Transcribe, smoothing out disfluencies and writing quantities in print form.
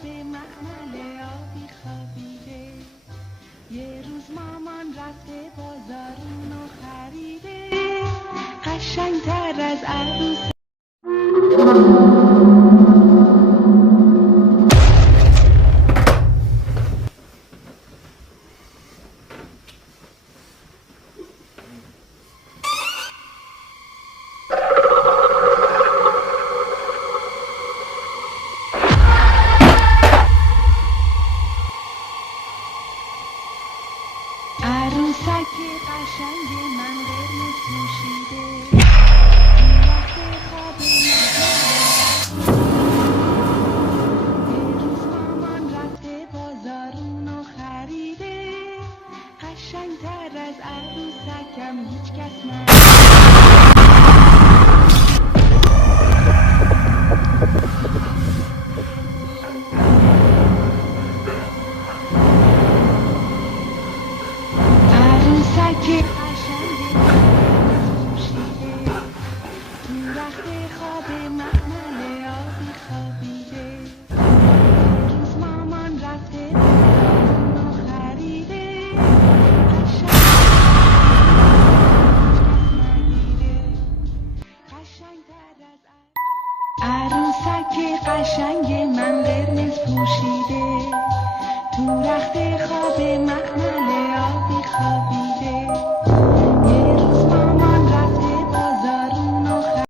خواب مخمل آبی خوابیده، یه روز مامان رفته بازار اونو خریده، قشنگتر از عروس. عروسک قشنگ من قرمز پوشیده، وقت خواب یه روز مامان رفته بازار اونو خریده، قشنگتر از عروسکم هیچ کس عروسک قشنگ پوشیده، تو رخت خواب مخمل آبی خوابیده، روز مامان رفته اونو خریده، عروسک قشنگ من قرمز پوشیده، تو رخت خواب مخمل